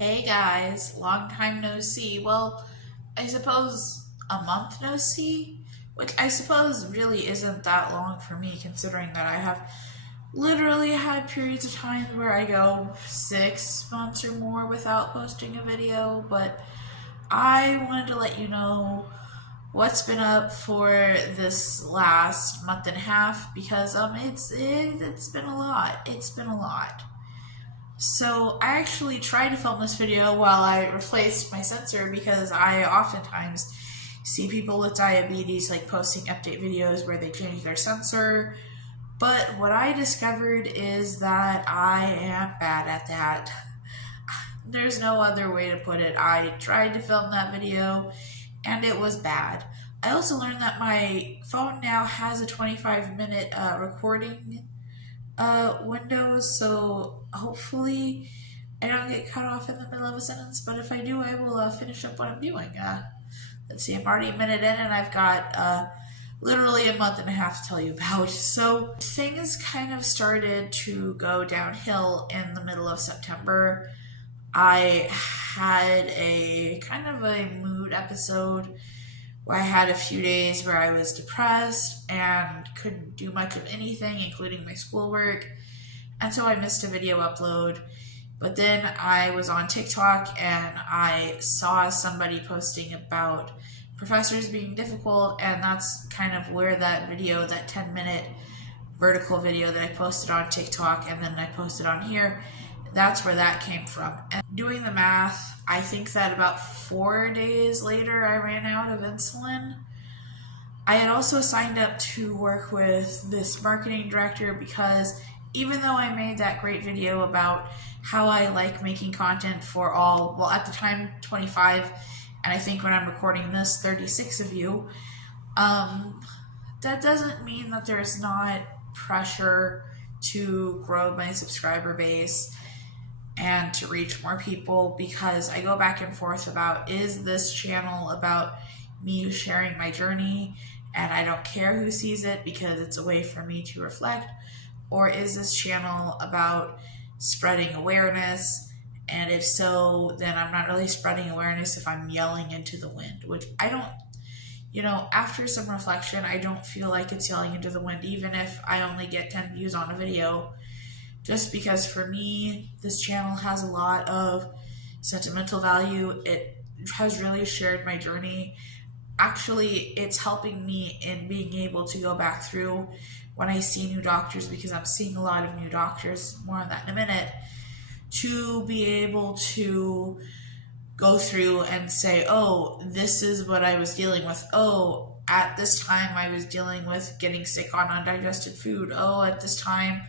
Hey guys, long time no see. Well, I suppose a month no see, which I suppose really isn't that long for me considering that I have literally had periods of time where I go 6 months or more without posting a video, but I wanted to let you know what's been up for this last month and a half because it's been a lot. It's been a lot. So I actually tried to film this video while I replaced my sensor because I oftentimes see people with diabetes like posting update videos where they change their sensor. But what I discovered is that I am bad at that. There's no other way to put it. I tried to film that video and it was bad. I also learned that my phone now has a 25-minute recording windows, so hopefully I don't get cut off in the middle of a sentence, but if I do, I will finish up what I'm doing. Let's see, I'm already a minute in and I've got literally a month and a half to tell you about. So things kind of started to go downhill in the middle of September. I had a kind of a mood episode where I had a few days where I was depressed and couldn't do much of anything, including my schoolwork. And so I missed a video upload. But then I was on TikTok and I saw somebody posting about professors being difficult, and that's kind of where that video, that 10-minute vertical video that I posted on TikTok and then I posted on here, that's where that came from. And doing the math, I think that about 4 days later I ran out of insulin. I had also signed up to work with this marketing director because even though I made that great video about how I like making content for all, well, at the time 25, and I think when I'm recording this 36 of you, that doesn't mean that there's not pressure to grow my subscriber base and to reach more people, because I go back and forth about, is this channel about me sharing my journey and I don't care who sees it because it's a way for me to reflect, or is this channel about spreading awareness? And if so, then I'm not really spreading awareness if I'm yelling into the wind, which I don't, after some reflection, I don't feel like it's yelling into the wind, even if I only get 10 views on a video. Just because for me, this channel has a lot of sentimental value. It has really shared my journey. Actually, it's helping me in being able to go back through when I see new doctors, because I'm seeing a lot of new doctors, more on that in a minute, to be able to go through and say, oh, this is what I was dealing with. Oh, at this time I was dealing with getting sick on undigested food. Oh, at this time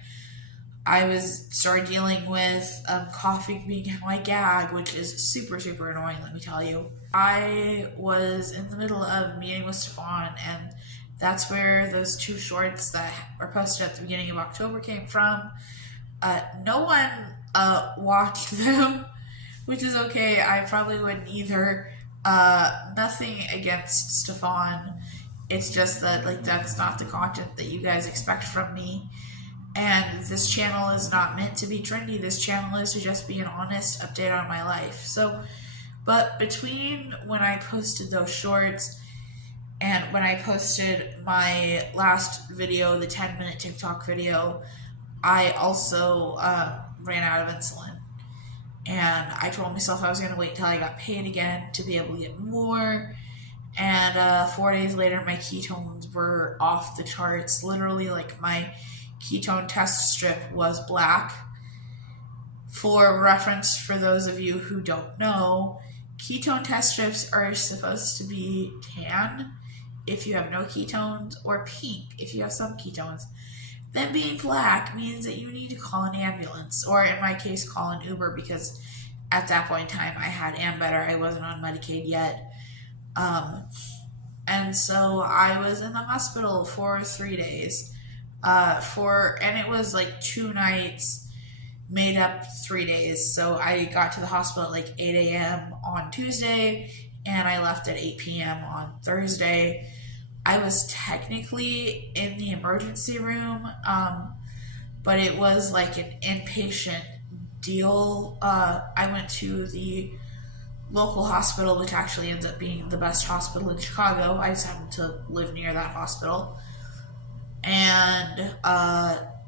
I started dealing with coughing being my gag, which is super, super annoying, let me tell you. I was in the middle of meeting with Stefan, and that's where those 2 shorts that were posted at the beginning of October came from. No one watched them, which is okay. I probably wouldn't either. Nothing against Stefan. It's just that, that's not the content that you guys expect from me. And this channel is not meant to be trendy. This channel is to just be an honest update on my life. So, but between when I posted those shorts and when I posted my last video, the 10-minute TikTok video, I also ran out of insulin. And I told myself I was going to wait until I got paid again to be able to get more. And 4 days later, my ketones were off the charts. Literally, my ketone test strip was black. For reference, for those of you who don't know, ketone test strips are supposed to be tan if you have no ketones, or pink if you have some ketones. Then being black means that you need to call an ambulance, or in my case, call an Uber, because at that point in time I had Ambetter. I wasn't on Medicaid yet. And so I was in the hospital for 3 days. And it was 2 nights made up 3 days. So I got to the hospital at 8 a.m. on Tuesday, and I left at 8 p.m. on Thursday. I was technically in the emergency room, but it was an inpatient deal. I went to the local hospital, which actually ends up being the best hospital in Chicago. I just happened to live near that hospital. And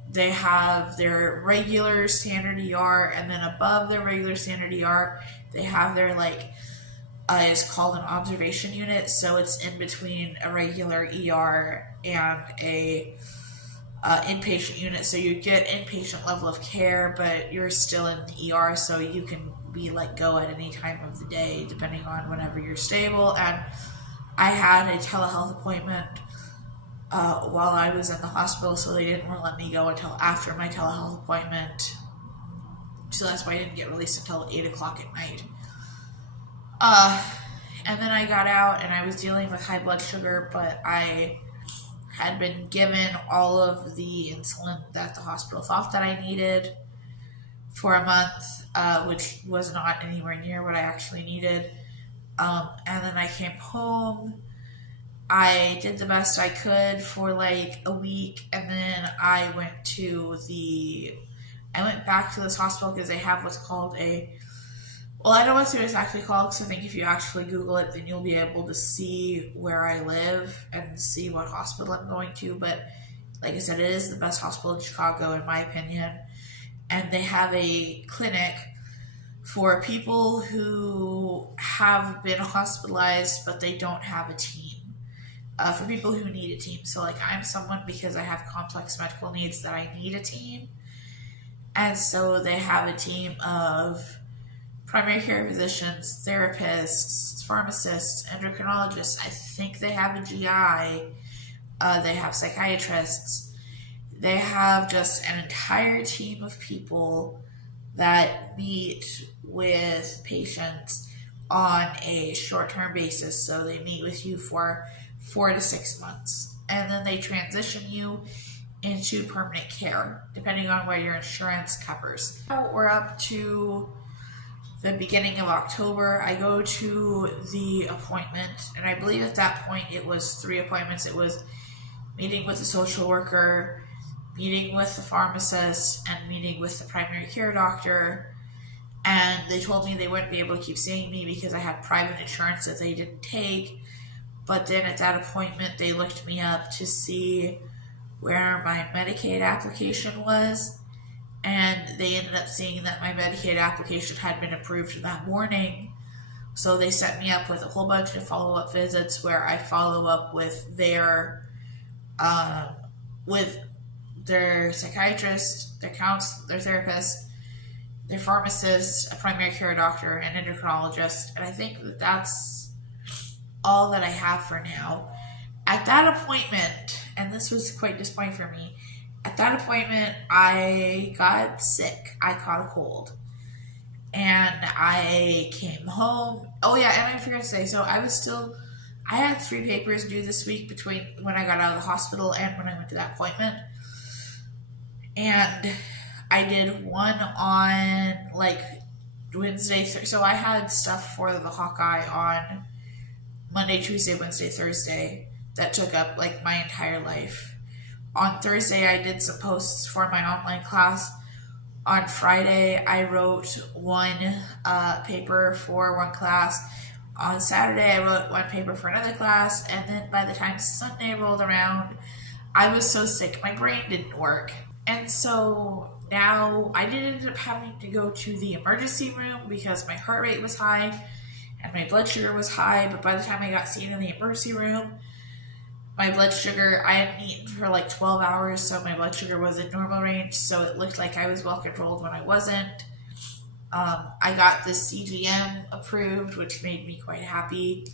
they have their regular standard ER, and then above their regular standard ER, they have their it's called an observation unit. So it's in between a regular ER and a inpatient unit. So you get inpatient level of care, but you're still in the ER, so you can be let go at any time of the day, depending on whenever you're stable. And I had a telehealth appointment while I was in the hospital, so they didn't let me go until after my telehealth appointment. So that's why I didn't get released until 8 o'clock at night. And then I got out and I was dealing with high blood sugar, but I had been given all of the insulin that the hospital thought that I needed for a month, which was not anywhere near what I actually needed. And then I came home. I did the best I could for like a week, and then I went back to this hospital because they have what's called I don't want to say what it's actually called, because I think if you actually Google it, then you'll be able to see where I live and see what hospital I'm going to. But like I said, it is the best hospital in Chicago, in my opinion. And they have a clinic for people who have been hospitalized, but they don't have a team. For people who need a team. So like I'm someone, because I have complex medical needs, that I need a team. And so they have a team of primary care physicians, therapists, pharmacists, endocrinologists. I think they have a GI. They have psychiatrists. They have just an entire team of people that meet with patients on a short-term basis. So they meet with you for 4 to 6 months, and then they transition you into permanent care, depending on what your insurance covers. Now we're up to the beginning of October. I go to the appointment, and I believe at that point it was 3 appointments. It was meeting with the social worker, meeting with the pharmacist, and meeting with the primary care doctor. And they told me they wouldn't be able to keep seeing me because I had private insurance that they didn't take. But then at that appointment, they looked me up to see where my Medicaid application was. And they ended up seeing that my Medicaid application had been approved that morning. So they set me up with a whole bunch of follow-up visits where I follow up with their psychiatrist, their counselor, their therapist, their pharmacist, a primary care doctor, an endocrinologist. And I think that's all that I have for now. At that appointment, and this was quite disappointing for me, at that appointment, I got sick. I caught a cold. And I came home. Oh yeah, and I forgot to say, so I had 3 papers due this week between when I got out of the hospital and when I went to that appointment. And I did one on Wednesday. So I had stuff for the Hawkeye on Monday, Tuesday, Wednesday, Thursday that took up my entire life. On Thursday, I did some posts for my online class. On Friday, I wrote one paper for one class. On Saturday, I wrote one paper for another class. And then by the time Sunday rolled around, I was so sick, my brain didn't work. And so now I did end up having to go to the emergency room because my heart rate was high and my blood sugar was high. But by the time I got seen in the emergency room, my blood sugar, I hadn't eaten for 12 hours, so my blood sugar was in normal range, so it looked like I was well controlled when I wasn't. I got the CGM approved, which made me quite happy.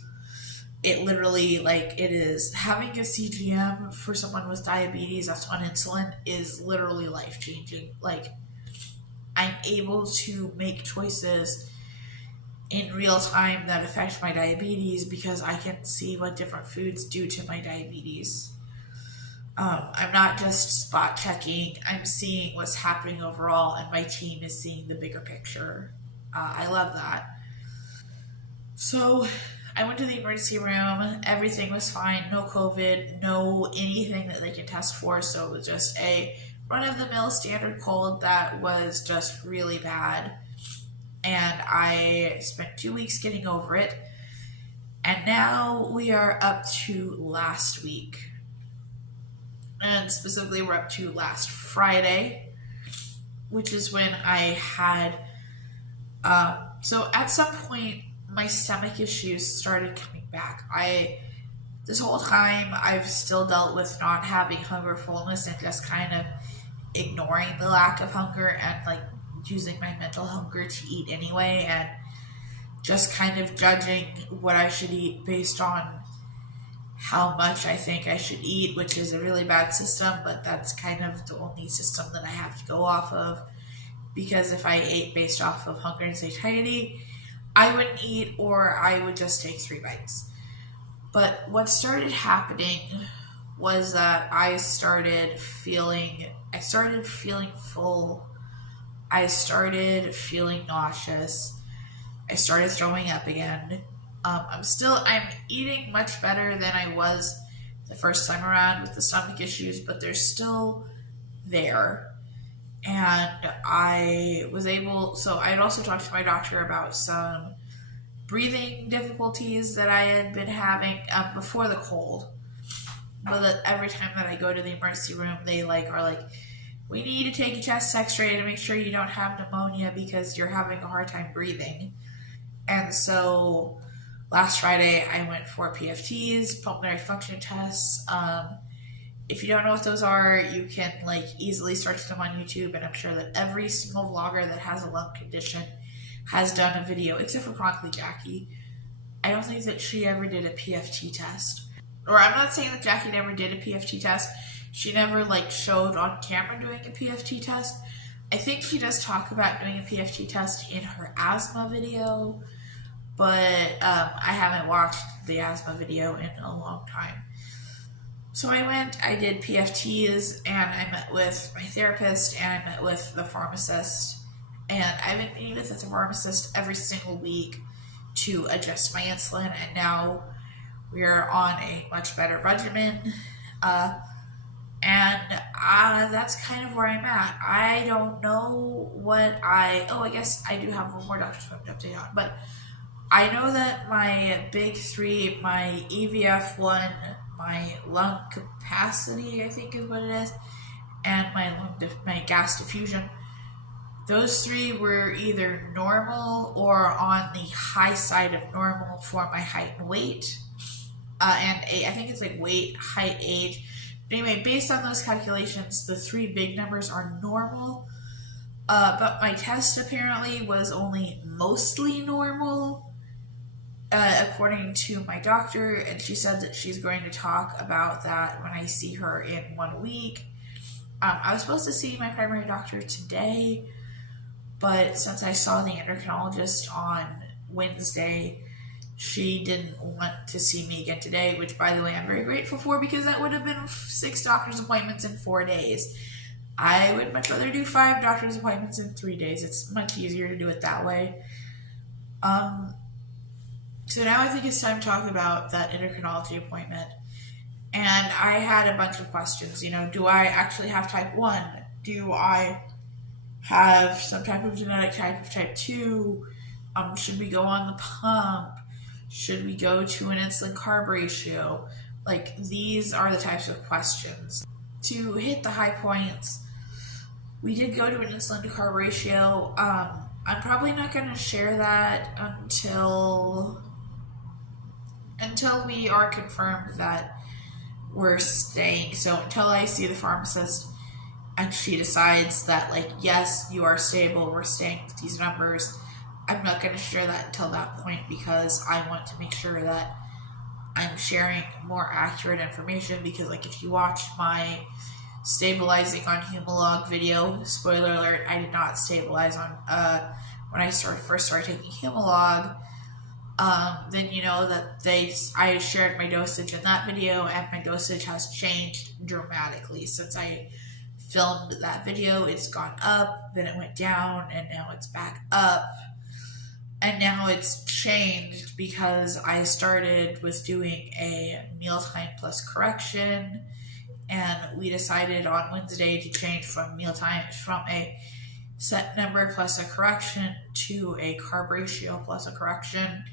It literally, it is, having a CGM for someone with diabetes that's on insulin is literally life-changing. I'm able to make choices in real time that affect my diabetes because I can see what different foods do to my diabetes. I'm not just spot checking, I'm seeing what's happening overall, and my team is seeing the bigger picture. I love that. So I went to the emergency room, everything was fine, no COVID, no anything that they can test for, so it was just run-of-the-mill standard cold that was just really bad. And I spent 2 weeks getting over it. And now we are up to last week. And specifically, we're up to last Friday, which is when I had. So at some point, my stomach issues started coming back. This whole time, I've still dealt with not having hunger, fullness, and just kind of ignoring the lack of hunger and like using my mental hunger to eat anyway, and just kind of judging what I should eat based on how much I think I should eat, which is a really bad system, but that's kind of the only system that I have to go off of. Because if I ate based off of hunger and satiety, I wouldn't eat, or I would just take 3 bites. But what started happening was that I started feeling full. I started feeling nauseous. I started throwing up again. I'm eating much better than I was the first time around with the stomach issues, but they're still there. And I had also talked to my doctor about some breathing difficulties that I had been having before the cold. But that every time that I go to the emergency room, they are like, we need to take a chest x-ray to make sure you don't have pneumonia because you're having a hard time breathing. And so last Friday, I went for PFTs, pulmonary function tests. If you don't know what those are, you can easily search them on YouTube, and I'm sure that every single vlogger that has a lung condition has done a video, except for Chronically Jackie. I don't think that she ever did a PFT test. Or I'm not saying that Jackie never did a PFT test. She never showed on camera doing a PFT test. I think she does talk about doing a PFT test in her asthma video, but I haven't watched the asthma video in a long time. So I did PFTs, and I met with my therapist, and I met with the pharmacist, and I've been meeting with the pharmacist every single week to adjust my insulin, and now we're on a much better regimen, and that's kind of where I'm at. I don't know I guess I do have one more doctor's appointment to update on, but I know that my big 3, my EVF1, my lung capacity, I think is what it is, and my gas diffusion, those 3 were either normal or on the high side of normal for my height and weight. And I think it's weight, height, age. But anyway, based on those calculations, the 3 big numbers are normal. But my test apparently was only mostly normal, according to my doctor, and she said that she's going to talk about that when I see her in 1 week. I was supposed to see my primary doctor today, but since I saw the endocrinologist on Wednesday, she didn't want to see me again today, which, by the way, I'm very grateful for, because that would have been 6 doctor's appointments in 4 days. I would much rather do 5 doctor's appointments in 3 days. It's much easier to do it that way. So now I think it's time to talk about that endocrinology appointment. And I had a bunch of questions. Do I actually have type 1? Do I have some type of genetic type of type 2? Should we go on the pump? Should we go to an insulin carb ratio? These are the types of questions. To hit the high points, we did go to an insulin to carb ratio. I'm probably not going to share that until we are confirmed that we're staying. So until I see the pharmacist and she decides that, yes, you are stable, we're staying with these numbers, I'm not going to share that until that point, because I want to make sure that I'm sharing more accurate information. Because if you watch my stabilizing on Humalog video, spoiler alert, I did not stabilize on when I first started taking Humalog. Then you know that I shared my dosage in that video, and my dosage has changed dramatically since I filmed that video. It's gone up, then it went down, and now it's back up. And now it's changed because I started with doing a mealtime plus correction, and we decided on Wednesday to change from mealtime from a set number plus a correction to a carb ratio plus a correction.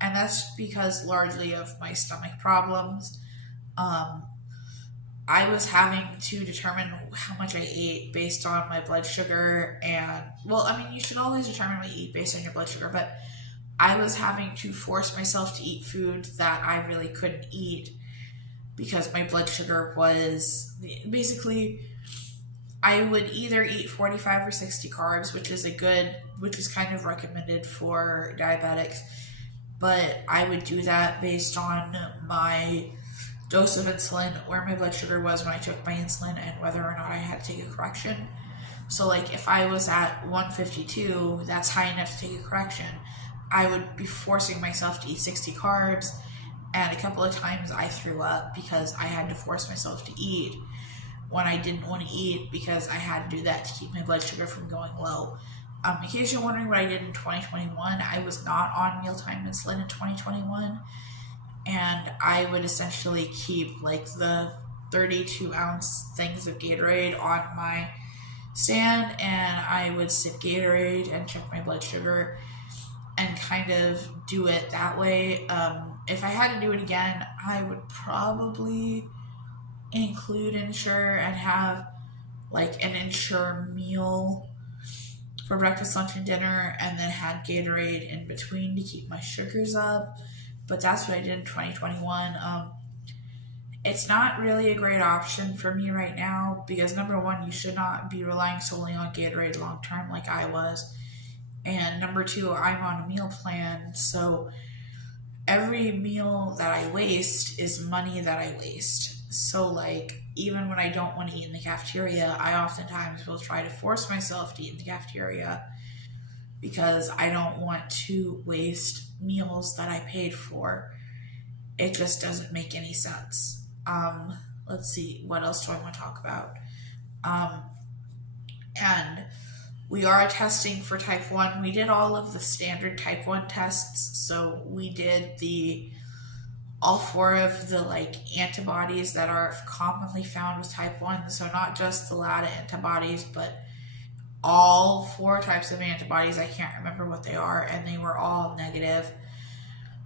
And that's because largely of my stomach problems. I was having to determine how much I ate based on my blood sugar. And, well, I mean, you should always determine what you eat based on your blood sugar, but I was having to force myself to eat food that I really couldn't eat because my blood sugar was basically, I would either eat 45 or 60 carbs, which is kind of recommended for diabetics, but I would do that based on my dose of insulin, where my blood sugar was when I took my insulin, and whether or not I had to take a correction. So like if I was at 152, that's high enough to take a correction. I would be forcing myself to eat 60 carbs, and a couple of times I threw up because I had to force myself to eat when I didn't want to eat because I had to do that to keep my blood sugar from going low. In case you're wondering what I did in 2021, I was not on mealtime insulin in 2021, and I would essentially keep like the 32-ounce things of Gatorade on my stand, and I would sip Gatorade and check my blood sugar and kind of do it that way. If I had to do it again, I would probably include Ensure and have like an Ensure meal for breakfast, lunch, and dinner, and then had Gatorade in between to keep my sugars up. But that's what I did in 2021. It's not really a great option for me right now because number one, you should not be relying solely on Gatorade long term like I was. And number two, I'm on a meal plan, so every meal that I waste is money that I waste. So like even when I don't want to eat in the cafeteria, I oftentimes will try to force myself to eat in the cafeteria because I don't want to waste meals that I paid for. It just doesn't make any sense. Let's see, what else do I want to talk about? And we are testing for type 1. We did all of the standard type 1 tests. So we did all four of the like antibodies that are commonly found with type 1. So not just the LATA antibodies, but all four types of antibodies. I can't remember what they are, and they were all negative,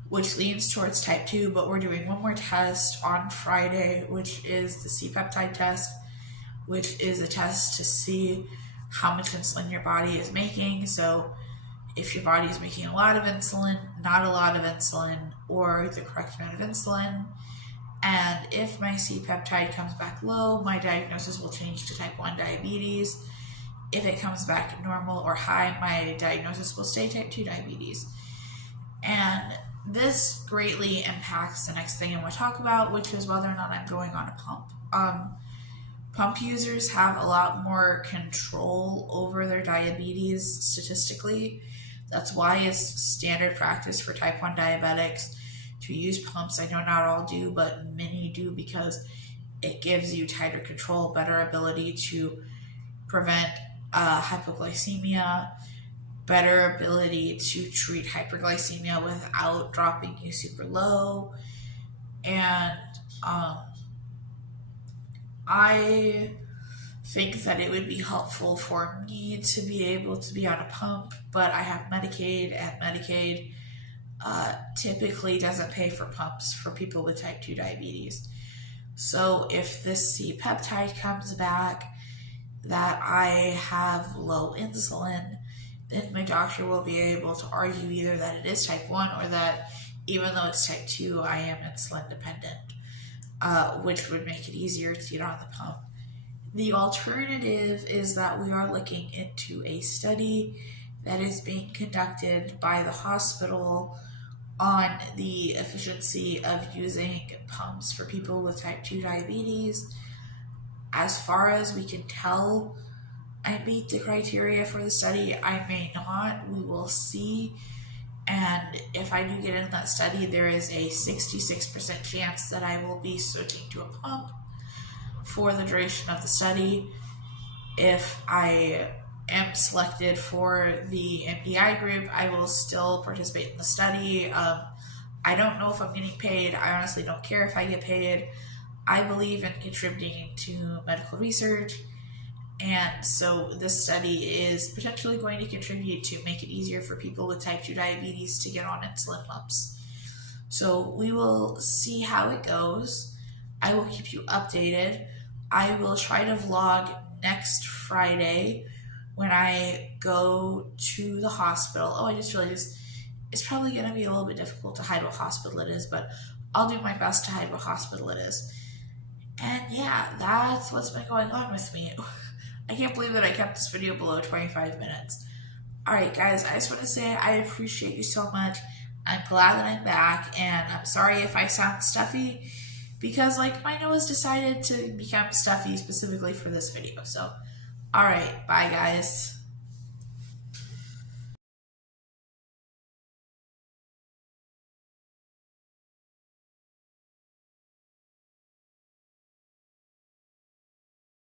which leans towards type 2. But we're doing one more test on Friday, which is the C-peptide test, which is a test to see how much insulin your body is making. So if your body is making a lot of insulin, not a lot of insulin, or the correct amount of insulin. And if my C-peptide comes back low, my diagnosis will change to type 1 diabetes. If it comes back normal or high, my diagnosis will stay type 2 diabetes. And this greatly impacts the next thing I'm going to talk about, which is whether or not I'm going on a pump. Pump users have a lot more control over their diabetes statistically. That's why it's standard practice for type 1 diabetics to use pumps. I know not all do, but many do because it gives you tighter control, better ability to prevent hypoglycemia, better ability to treat hyperglycemia without dropping you super low. And I think that it would be helpful for me to be able to be on a pump, but I have Medicaid, and Medicaid typically doesn't pay for pumps for people with type 2 diabetes. So if this C-peptide comes back that I have low insulin, then my doctor will be able to argue either that it is type 1 or that even though it's type 2, I am insulin dependent. Which would make it easier to get on the pump. The alternative is that we are looking into a study that is being conducted by the hospital on the efficiency of using pumps for people with type 2 diabetes. As far as we can tell, I meet the criteria for the study. I may not. We will see. And if I do get in that study, there is a 66% chance that I will be switching to a pump for the duration of the study. If I am selected for the MPI group, I will still participate in the study. I don't know if I'm getting paid. I honestly don't care if I get paid. I believe in contributing to medical research, and so this study is potentially going to contribute to make it easier for people with type 2 diabetes to get on insulin pumps. So we will see how it goes. I will keep you updated. I will try to vlog next Friday when I go to the hospital. Oh, I just realized it's probably going to be a little bit difficult to hide what hospital it is, but I'll do my best to hide what hospital it is. And yeah, that's what's been going on with me. I can't believe that I kept this video below 25 minutes. Alright guys, I just want to say I appreciate you so much. I'm glad that I'm back, and I'm sorry if I sound stuffy, because like my nose decided to become stuffy specifically for this video. So, alright, bye guys.